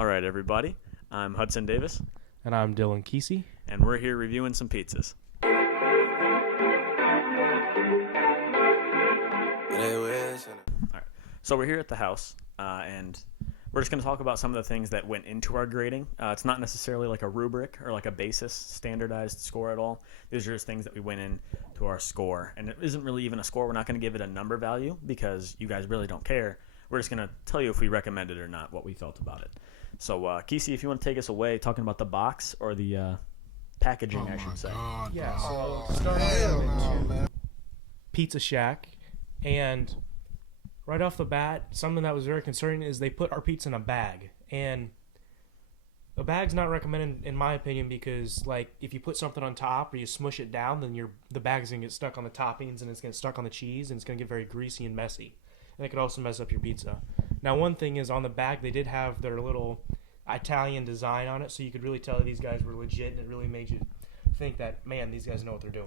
All right, everybody. I'm Hudson Davis, And I'm Dylan Kesey. and we're here reviewing some pizzas. All right, so we're here at the house, and we're just going to talk about some of the things that went into our grading. It's not necessarily like a rubric or like a basis standardized score at all. These are just things that we went into our score, and it isn't really even a score. We're not going to give it a number value because you guys really don't care. We're just going to tell you if we recommend it or not, what we felt about it. So, Kesey, if you want to take us away talking about the box or the packaging, I should say. Yeah, so start off with Pizza Shack. And right off the bat, something that was very concerning is they put our pizza in a bag. And a bag's not recommended, in my opinion, because like if you put something on top or you smush it down, then the bag's going to get stuck on the toppings and it's going to get stuck on the cheese and it's going to get very greasy and messy. And it could also mess up your pizza. Now, one thing is on the bag, they did have their little Italian design on it, so you could really tell that these guys were legit, and it really made you think that, man, these guys know what they're doing.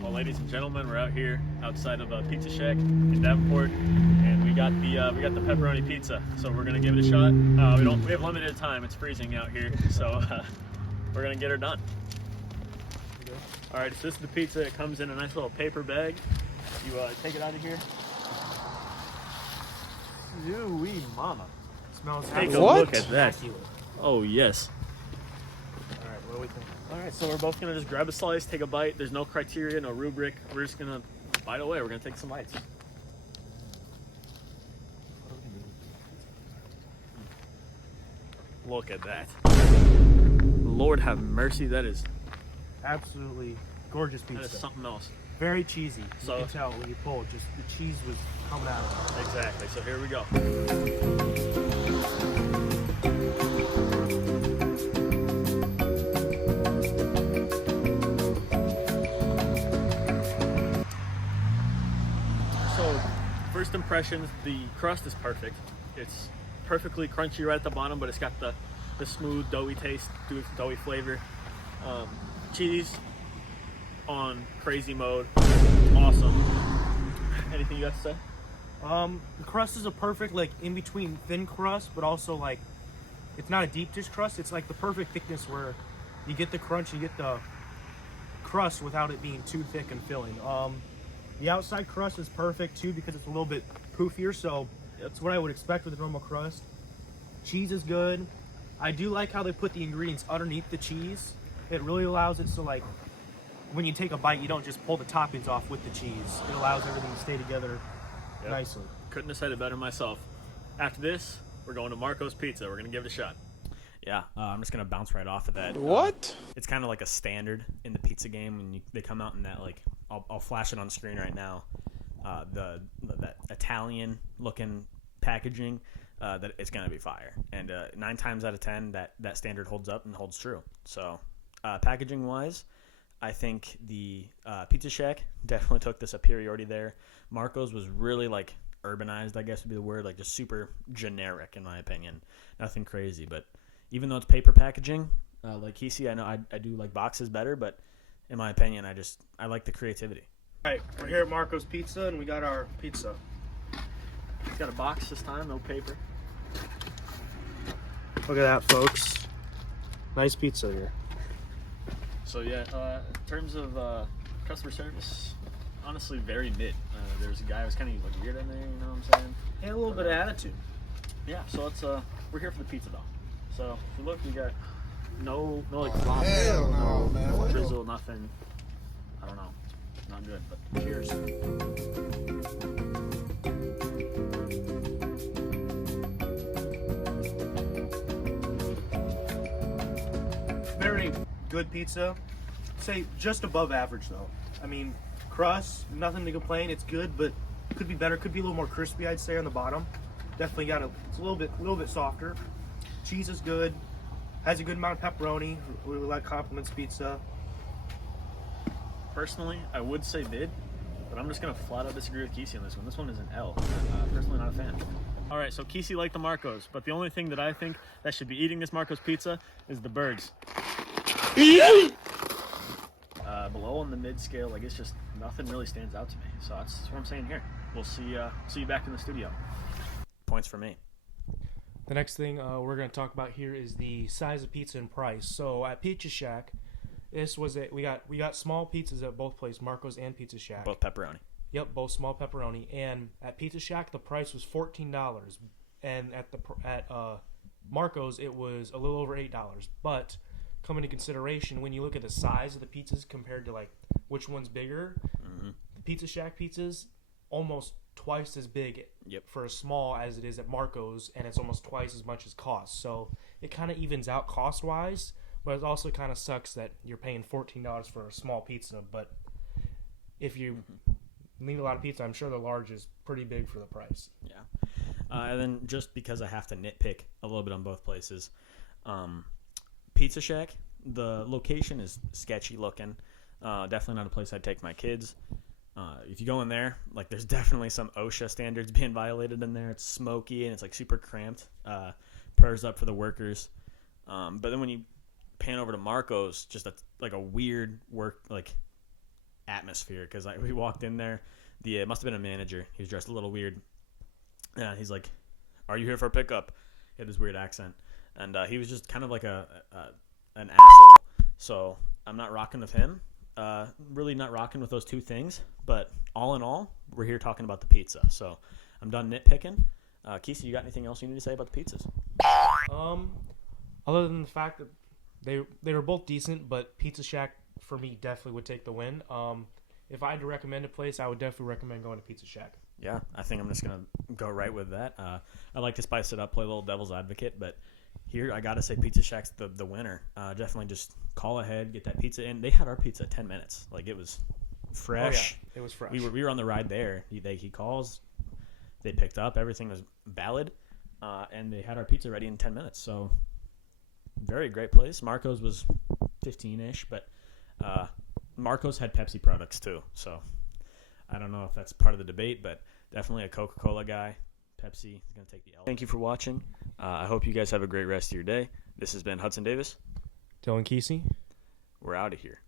Well, ladies and gentlemen, we're out here outside of a Pizza Shack in Davenport, and we got the pepperoni pizza. So we're gonna give it a shot. We have limited time. It's freezing out here, so we're gonna get her done. All right, so this is the pizza. It comes in a nice little paper bag. You take it out of here. Ooh-wee, mama. Smells Take a absolutely look at that. immaculate. Oh, yes. All right, what do we think? All right, so we're both going to just grab a slice, take a bite. There's no criteria, no rubric. We're just going to bite away. We're going to take some bites. Look at that. Lord have mercy. That is Absolutely gorgeous pizza. something else. Very cheesy. So- You can tell when you pull, just the cheese was coming out of it. Exactly. So here we go. So, first impressions, the crust is perfect. It's perfectly crunchy right at the bottom, but it's got the smooth, doughy taste, doughy flavor. Cheese on crazy mode. Awesome. Anything you got to say? The crust is a perfect, like, in between thin crust, but also, like, it's not a deep dish crust. It's like the perfect thickness where you get the crunch, you get the crust without it being too thick and filling. The outside crust is perfect too because it's a little bit poofier, so that's what I would expect with a normal crust. Cheese is good. I do like how they put the ingredients underneath the cheese. It really allows it so, like, when you take a bite, you don't just pull the toppings off with the cheese. It allows everything to stay together nicely. Couldn't have said it better myself. After this, we're going to Marco's Pizza. We're going to give it a shot. Yeah, I'm just going to bounce right off of that. What? It's kind of like a standard in the pizza game, and they come out in that, like, I'll flash it on screen right now. That Italian-looking packaging, that it's going to be fire. And 9 times out of 10, that standard holds up and holds true. So, packaging-wise, I think the Pizza Shack definitely took the superiority there. Marco's was really, like, urbanized, I guess would be the word, like, just super generic, in my opinion. Nothing crazy, but even though it's paper packaging, like Kesey, I know I do like boxes better, but in my opinion, I like the creativity. All right, we're here at Marco's Pizza, and we got our pizza. It's got a box this time, no paper. Look at that, folks. Nice pizza here. So yeah, in terms of customer service, honestly, very mid. There's a guy who was kind of like weird in there, you know what I'm saying? Hey, a little bit of attitude. Yeah, so it's we're here for the pizza though. So if you look, we got no like flop, Hell no, man. no drizzle, nothing. I don't know, not good. But cheers. Very good pizza. Say just above average though. I mean, crust, nothing to complain. It's good, but could be better. Could be a little more crispy, I'd say, on the bottom. Definitely it's a little bit softer. Cheese is good. Has a good amount of pepperoni. Really like compliments pizza. Personally, I would say mid, but I'm just gonna flat out disagree with Kesey on this one. This one is an L. Personally, not a fan. All right, so Kesey liked the Marco's, but the only thing that I think that should be eating this Marco's pizza is the birds. Below on the mid scale, like it's just nothing really stands out to me. So that's what I'm saying here. we'll see you back in the studio. Points for me. The next thing we're going to talk about here is the size of pizza and price. So at Pizza Shack, we got small pizzas at both places, Marco's and Pizza Shack. Both pepperoni. Yep, both small pepperoni. And at Pizza Shack, the price was $14, and at Marco's it was a little over $8. But come into consideration when you look at the size of the pizzas compared to like which one's bigger, the Pizza Shack pizzas almost twice as big for a small as it is at Marco's, and it's almost twice as much as cost. So it kind of evens out cost wise, but it also kind of sucks that you're paying $14 for a small pizza. But if you need a lot of pizza, I'm sure the large is pretty big for the price. Yeah. And then just because I have to nitpick a little bit on both places, Pizza Shack, the location is sketchy looking. Definitely not a place I'd take my kids. If you go in there, like there's definitely some OSHA standards being violated in there. It's smoky and it's like super cramped. Prayers up for the workers. But then when you pan over to Marco's, just like a weird work like atmosphere, because we walked in there. It must have been a manager. He was dressed a little weird. He's like, "Are you here for a pickup?" He had this weird accent, and he was just kind of like an asshole. So I'm not rocking with him. Really not rocking with those two things. But all in all, we're here talking about the pizza. So I'm done nitpicking. Kesey, you got anything else you need to say about the pizzas? Other than the fact that they were both decent, but Pizza Shack for me definitely would take the win. If I had to recommend a place, I would definitely recommend going to Pizza Shack. Yeah, I think I'm just going to go right with that. I like to spice it up, play a little devil's advocate, but here I got to say Pizza Shack's the winner. Definitely just call ahead, get that pizza in. They had our pizza 10 minutes. Like, it was fresh. Oh, yeah. It was fresh. We were on the ride there. He calls. They picked up. Everything was valid, and they had our pizza ready in 10 minutes. So, very great place. Marco's was 15-ish, but Marco's had Pepsi products too. So, I don't know if that's part of the debate, but definitely a Coca-Cola guy. Pepsi is going to take the L. Thank you for watching. I hope you guys have a great rest of your day. This has been Hudson Davis. Dylan Kesey. We're out of here.